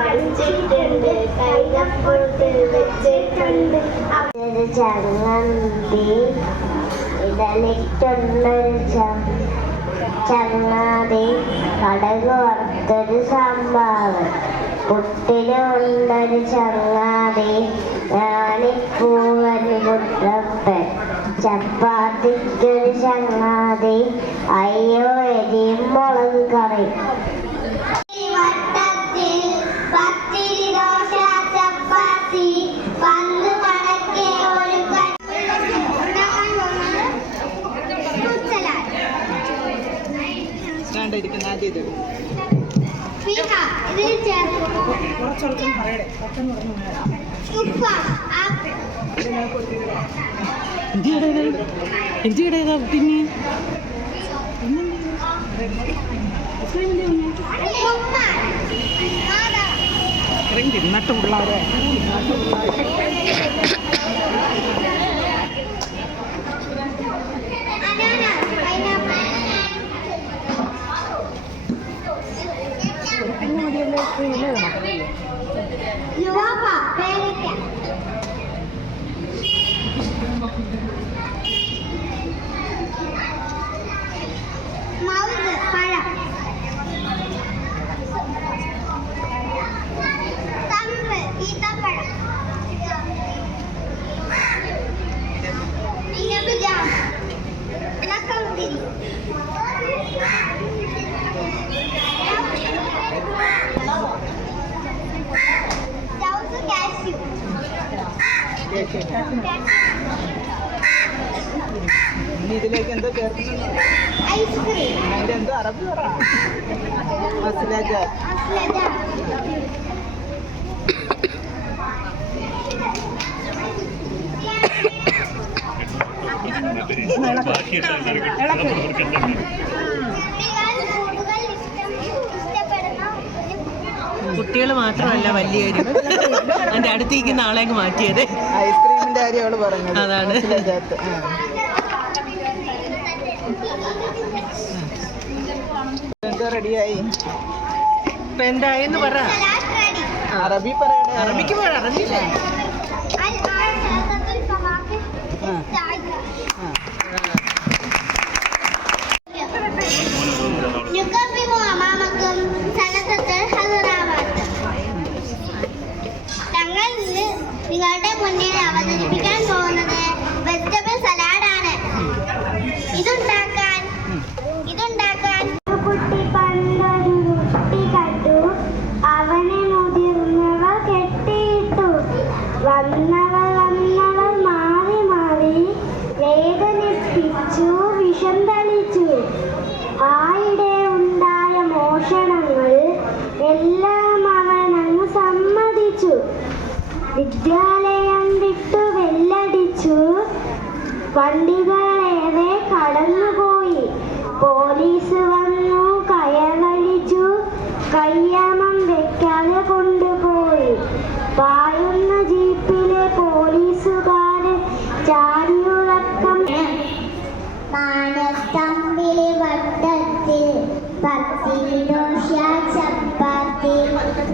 പഠിച്ചിട്ടുണ്ട്, കൈകപ്പുറത്തിൽ വെച്ചിട്ടുണ്ട്. ചങ്ങന്തി ഇടലിട്ടുള്ളൊരു ചങ്ങാതി, കടക് വറുത്തൊരു സാമ്പാറ്, പുട്ടിനുള്ളൊരു ചങ്ങാതി, ഞാനിപ്പൂവന് മുട്ടപ്പൻ, ചപ്പാത്തിക്കൊരു ചങ്ങാതി, അയ്യോ എരിയും മുളക് കറി. തിന്നിട്ട് പിള്ളേരെ ഇതിലേക്ക് എന്തോ ചേർക്കുന്നു? അതിന്റെ എന്തോ അറബി പറ. മസ്ലജ. കുട്ടികൾ മാത്രമല്ല വലിയൊരു അതിന്റെ അടുത്തേക്കുന്ന ആളേക്ക് മാറ്റിയത്. ഐസ്ക്രീമിന്റെ കാര്യം അവള് പറഞ്ഞത് അതാണ്. എന്തോ റെഡിയായി. ഇപ്പൊ എന്തായെന്ന് പറ. അറബി പറയണേ. അറബിക്ക് പറ. അറബിയില്ലേ? നിങ്ങളുടെ മുന്നിൽ അവതരിപ്പിക്കാൻ പോകുന്നത് വെജിറ്റബിൾ സലാഡാണ്. ഇതുണ്ടാക്കാൻ കുട്ടി പണ്ടൊരു കുട്ടി കണ്ടു, അവനെ മുതിർന്നവർ കെട്ടിയിട്ടു. വന്നവർ മാറി മാറി വേദനിപ്പിച്ചു, വിഷം തളിച്ചു. ആയിടെ ഉണ്ടായ മോഷണങ്ങൾ എല്ലാം അവനങ്ങ് സമ്മതിച്ചു. വിദ്യാലയം വിട്ടു വെല്ലടിച്ചു, വണ്ടികളേറെ കടന്നുപോയി. പോലീസ് വന്നു കയറടിച്ചു, കയ്യാമം വെക്കാതെ കൊണ്ടുപോയി. പായുന്ന ജീപ്പിലെ പോലീസുകാര് ചാടിയുറക്കം. മാനത്തമ്പിളി വട്ടത്തിൽ പത്തിരി ദോശ ചപ്പാത്തി,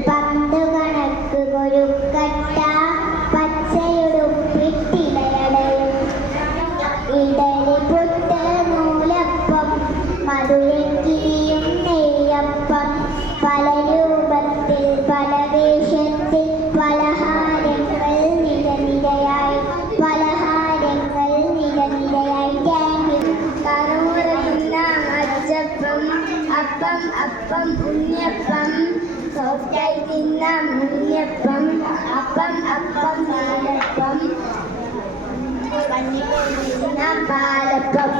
പന്ത് കണക്ക് കൊരുക്കട്ട, പച്ചയുടുപ്പിട്ടിലയടയും, ഇഡലി പുട്ട് നൂലപ്പം, മധുരക്കിരിയും നെയ്യപ്പം, പല രൂപത്തിൽ പല വേഷത്തിൽ പലഹാരങ്ങൾ നിരനിരയായി, കറുമുറുന്ന അച്ചപ്പം, അപ്പം അപ്പം ഉണ്ണിയപ്പം, സോഫ്റ്റായി തിന്ന ഉണ്ണിയപ്പം, അപ്പം അപ്പം പാലപ്പം, തിന്ന പാലപ്പം.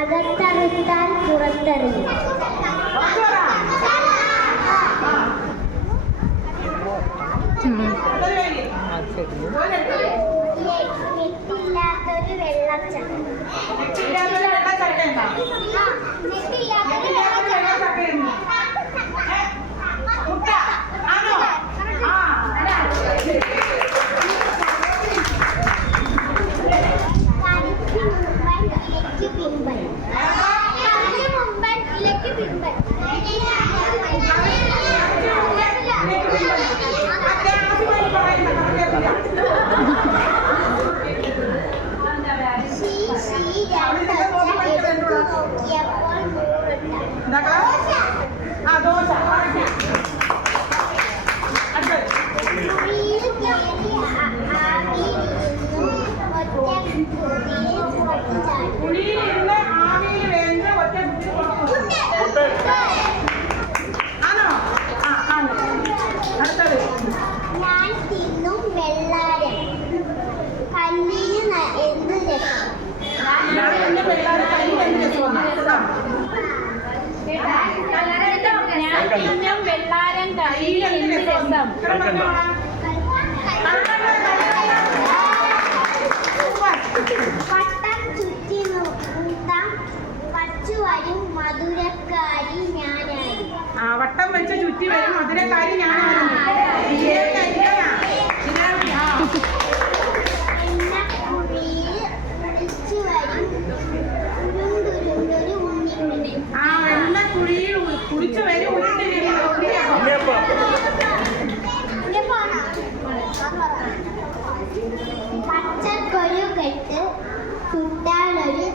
അകത്തറുത്താൽ പുറത്തെറിയും. നെറ്റില്ലാത്തൊരു വെള്ളച്ചട്ട. നോക്കിയപ്പോൾ എന്താ ആ ദോശ അടുത്തത് കുഴിയിൽ കയറി ആവിയിലിരുന്നു ഒറ്റ കുഴിയിലിരുന്ന് ആവിയിൽ വേണ്ട ഒറ്റ ആണോ ആ ആണ് അടുത്തത് ഞാൻ തിന്നും വെള്ളാരം കല്ലിന് എന്ത് രസം ഞാൻ എന്റെ പിള്ളേരെ കയ്യിൽ എന്ത് രസമാണ് ഞാൻ വെള്ളാരം കയ്യിൽ എന്ത് രസം പട്ടം ചുറ്റി നോക്കാം പച്ചു വരും മധുരക്കാരി ഞാനായി ആ വട്ടം വെച്ച് ചുറ്റി വരും മധുരക്കാരി ഞാനാണ് എണ്ണക്കുഴിയിൽ കുളിച്ചു വരും ഉരുണ്ടുരുണ്ടൊരു ഉണ്ണിക്കുട്ടി ആ വെള്ളക്കുഴിയിൽ കുളിച്ചു വരും പച്ചക്കൊരു കെട്ട് ചുട്ടാലൊരു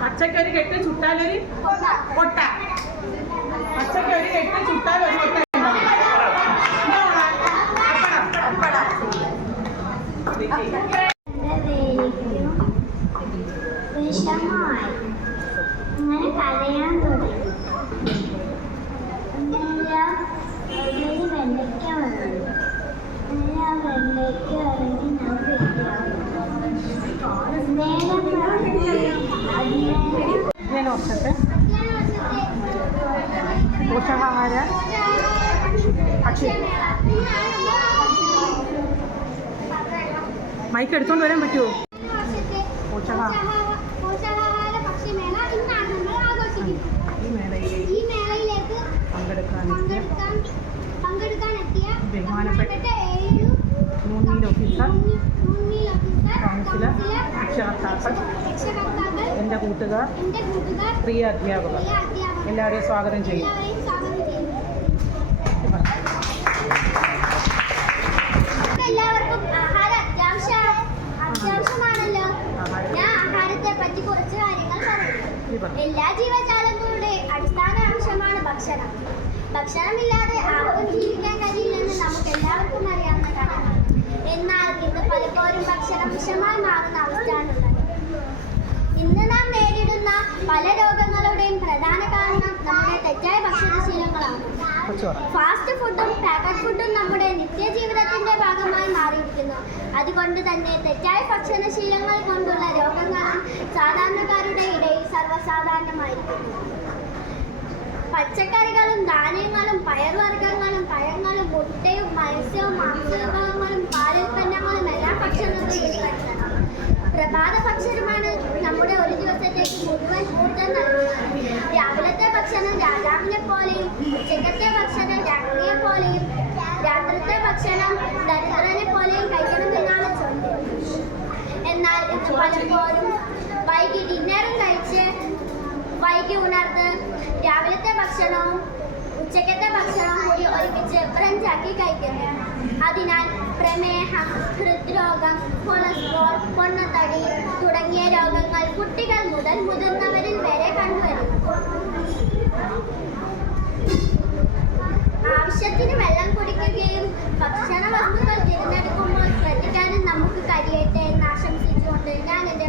പച്ചക്കൊരു കെട്ട് ചുട്ടാലൊരു കൊട്ട പച്ചക്കൊരു കെട്ട് ചുട്ടാലൊരു കൊട്ട വിഷമായി അങ്ങനെ കരയാൻ തുടങ്ങി എല്ലാം ഒരു വെള്ളയ്ക്ക വന്നു ആ വെള്ളയ്ക്ക ഇറങ്ങി ഞാൻ ഓർക്കട്ടെ പോഷകാഹാര പക്ഷി മൈക്ക് എടുത്തോണ്ട് വരാൻ പറ്റുമോ പോഷകാഹാര പക്ഷിമേള ഇന്നാണ് നമ്മൾ ആഘോഷിക്കുന്നത്. ഈ മേളയിലേക്ക് പങ്കെടുക്കാൻ എത്തിയ ബഹുമാനപ്പെട്ട 7 യൂണിയൻ ഓഫീസർ കൗൺസിലർ രക്ഷകർത്താക്കൾ രക്ഷകർത്താക്കൾ എൻ്റെ കൂട്ടുകാർ എൻ്റെ കൂട്ടുകാർ പ്രിയ അധ്യാപകർ എല്ലാവരെയും സ്വാഗതം ചെയ്യും എല്ലാവരെയും സ്വാഗതം ചെയ്യുന്നു. എല്ലാവർക്കും ആഹാരം അത്യാവശ്യമാണല്ലോ. ഞാൻ ആഹാരത്തെ പറ്റി കുറച്ച് കാര്യങ്ങൾ പറയും. എല്ലാ ജീവജാലങ്ങളുടെ അടിസ്ഥാന ആവശ്യമാണ് ഭക്ഷണം. ഭക്ഷണമില്ലാതെ ആർക്കും ജീവിക്കാൻ കഴിയില്ലെന്ന് നമുക്ക് എല്ലാവർക്കും അറിയാവുന്ന കാര്യമാണ്. എന്നാൽ ഇന്ന് പലപ്പോഴും ഭക്ഷണം വിഷമായി മാറുന്ന അവസ്ഥയാണുള്ളത്. ഇന്ന് നാം നേരിടുന്ന പല രോഗങ്ങളുടെയും പ്രധാന കാരണം നമ്മുടെ തെറ്റായ ഭക്ഷണശീലങ്ങളാണ്. ഫാസ്റ്റ് ഫുഡും പാക്കറ്റ് ഫുഡും നമ്മുടെ നിത്യജീവിതത്തിന്റെ ഭാഗമായി മാറിയിരിക്കുന്നു. അതുകൊണ്ട് തന്നെ തെറ്റായ ഭക്ഷണശീലങ്ങൾ കൊണ്ടുള്ള രോഗങ്ങളും സാധാരണക്കാരുടെ ഇടയിൽ സർവ്വസാധാരണമായിരിക്കുന്നു. പച്ചക്കറികളും ധാന്യങ്ങളും പയർവർഗ്ഗങ്ങളും പഴങ്ങളും മുട്ടയും മത്സ്യവും മാംസവിഭവങ്ങളും പാലുൽപ്പന്നങ്ങളും എല്ലാം ഭക്ഷണത്തിൽ ഉൾപ്പെടുത്തണം. പ്രഭാത ഭക്ഷണമാണ് നമ്മുടെ ഒരു ദിവസത്തേക്ക് മുഴുവൻ ഊർജ്ജം നൽകുന്നത്. രാവിലത്തെ ഭക്ഷണം രാജാവിനെ പോലെയും ഉച്ചക്കത്തെ ഭക്ഷണം രാജ്ഞിയെ പോലെയും രാത്രിത്തെ ഭക്ഷണം ദരിദ്രനെ പോലെയും കഴിക്കണമെന്നാണ് ചോദ്യം. എന്നാൽ ഇത് പലപ്പോഴും വൈകി ഡിന്നറും കഴിച്ച് വൈകി ഉണർന്ന് രാവിലത്തെ ഭക്ഷണവും ഉച്ചക്കത്തെ ഭക്ഷണവും കൂടി ഒരുമിച്ച് ഫ്രഞ്ചാക്കി കഴിക്കുന്നു. അതിനാൽ പ്രമേഹം, ഹൃദ്രോഗം, കൊളസ്ട്രോൾ, പൊണ്ണത്തടി തുടങ്ങിയ രോഗങ്ങൾ കുട്ടികൾ മുതൽ മുതിർന്നവരിൽ വരെ കണ്ടുവരുന്നു. ആവശ്യത്തിന് വെള്ളം കുടിക്കുകയും ഭക്ഷണ വസ്തുക്കൾ തിരഞ്ഞെടുക്കുമ്പോൾ ശ്രദ്ധിക്കാനും നമുക്ക് കഴിയട്ടെ എന്ന് ആശംസിച്ചുകൊണ്ട് ഞാൻ എൻ്റെ